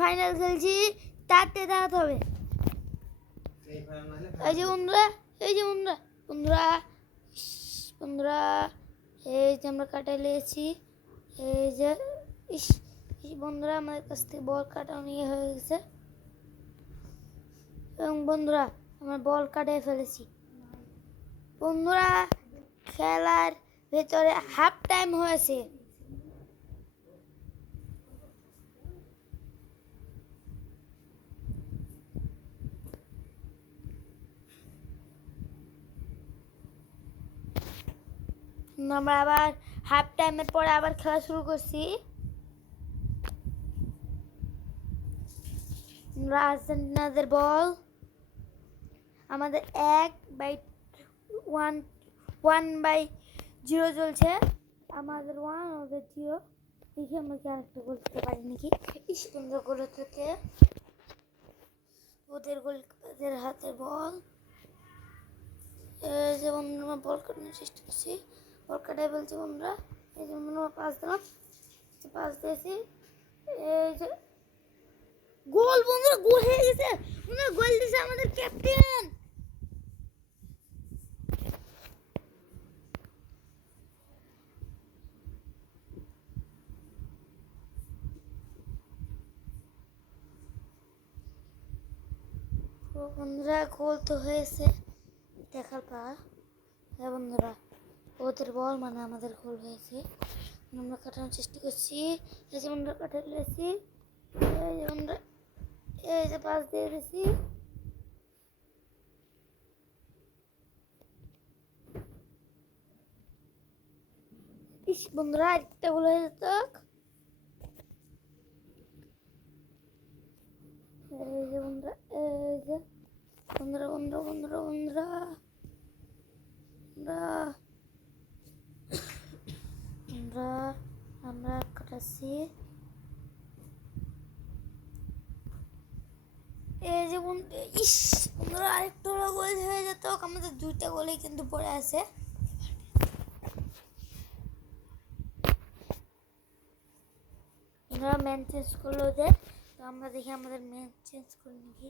Final খেলছি, তাতে দাঁড়াতে হবে। এই যে বন্ধুরা, এই যে বন্ধুরা, বন্ধুরা বন্ধুরা, এই যে আমরা কাটাই লেগেছি। এই যে ইস বন্ধুরা, আমাদের কাছ থেকে বল কাটানো নিয়ে হয়ে গেছে এবং বন্ধুরা আমরা বল কাটিয়ে ফেলেছি। বন্ধুরা খেলার ভেতরে হাফ টাইম হয়েছে। আমরা আবার হাফ টাইমের পরে আবার খেলা শুরু করছি। আর্জেন্টিনাদের বল, আমাদের 1/0 চলছে। আমাদের 1, ওদের 0। দেখি আমরা কি আরেকটা গোল করতে পারি নাকি। সুন্দর গোল থেকে ওদের গোলকিপারদের হাতে বল। এই যে বন্ধুরা বল কাটানোর চেষ্টা করছি, বল কাটাই বলছি বন্ধুরা। এই যে বন্ধুরা পাস দিলাম, পাস দিয়েছি। এই যে গোল, বন্ধুরা গোল হয়ে গেছে। বন্ধুরা গোল দিয়েছে আমাদের ক্যাপ্টেন। বন্ধুরা গোল তো হয়েছে দেখার পর। হ্যাঁ বন্ধুরা, ওদের বল মানে আমাদের গোল হয়েছে। আমরা কাটানোর চেষ্টা করছি। এই যে বন্ধুরা কাটাতে লেগেছি। এই যে বন্ধুরা, এই যে পাস দিয়ে দিয়েছি। বন্ধুরা আরেকটা গোল হয়ে যেত। এই যে বন্ধুরা, এই যে বন্ধুরা বন্ধুরা বন্ধুরা বন্ধুরা বন্ধুরা আমরা কাটাচ্ছি। এই যে বন্ধুরা আরেকটা গোল হয়ে যেত। আমাদের 2টা গোলই কিন্তু পড়ে আছে। ওরা ম্যান চেঞ্জ করলো ওদের, তো আমরা দেখি আমাদের ম্যান চেঞ্জ করে নাকি।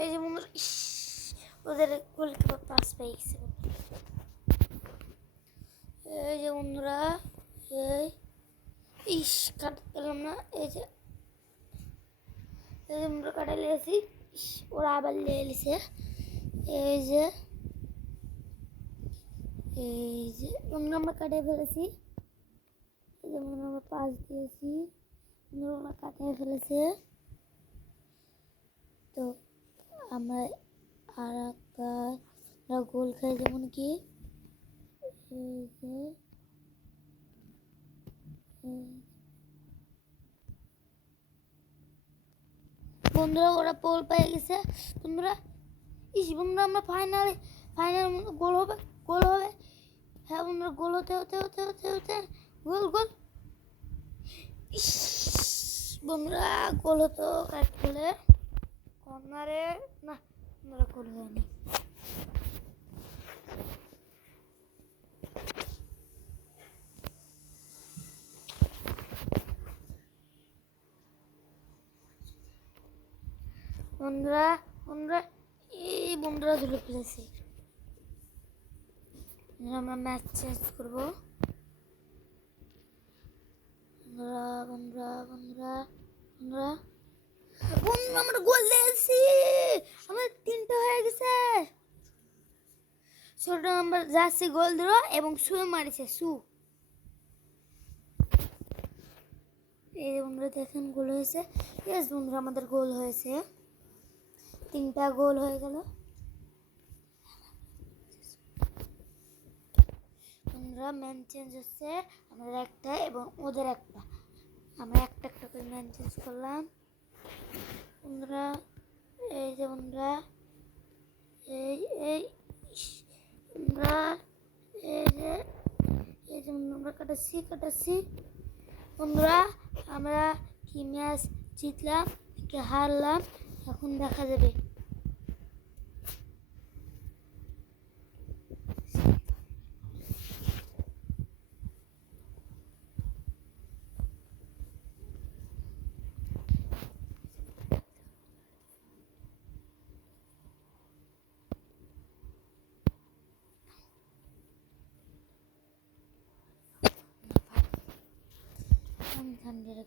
এই যে বন্ধুরা ওদের গোলকিপার পাস পেয়ে গেছে। এই যে বন্ধুরা, এই কাটতে পেলাম না। এই যে বন্ধুরা কাটা লেগেছি, ওরা আবার লেগে গেছে। এই যে বন্ধুরা আমরা কাটিয়ে ফেলেছি। এই যে বন্ধুরা আমরা পাস দিয়েছি, বন্ধুরা আমরা কাটিয়ে ফেলেছে। তো আমরা আর একটা গোল খাই, যেমন কি এই যে বন্ধুরা ওরা পোল পেয়ে গেছে। বন্ধুরা বন্ধুরা আমরা ফাইনাল গোল হবে, গোল হবে। হ্যাঁ বন্ধুরা গোল হতে হতে হতে হতে হতে গোল গোল। বন্ধুরা গোল হতো কাট করলে কর্নারে, না বন্ধুরা গোল হয়নি। বন্ধুরা বন্ধুরা এই বন্ধুরা ধরে ফেলেছি। আমরা ম্যাচ চেঞ্জ করবো। বন্ধুরা বন্ধুরা বন্ধুরা বন্ধুরা বন্ধুরা আমরা গোল দিয়েছি। আমাদের 3টা হয়ে গেছে। ছোট নাম্বার যাচ্ছে গোল দিল এবং শুয়ে মারিছে সু। এই বন্ধুরা দেখেন গোল হয়েছে। ইয়েস বন্ধুরা আমাদের গোল হয়েছে, 3টা গোল হয়ে গেল। বন্ধুরা ম্যান চেঞ্জ হচ্ছে আমাদের একটা এবং ওদের একটা। আমরা একটা একটা করে ম্যান চেঞ্জ করলাম। বন্ধুরা এই যে বন্ধুরা এই বন্ধুরা এই যে আমরা কাটাচ্ছি। বন্ধুরা আমরা কি ম্যাচ জিতলাম কি হারলাম এখন দেখা যাবে। ঠান্ডা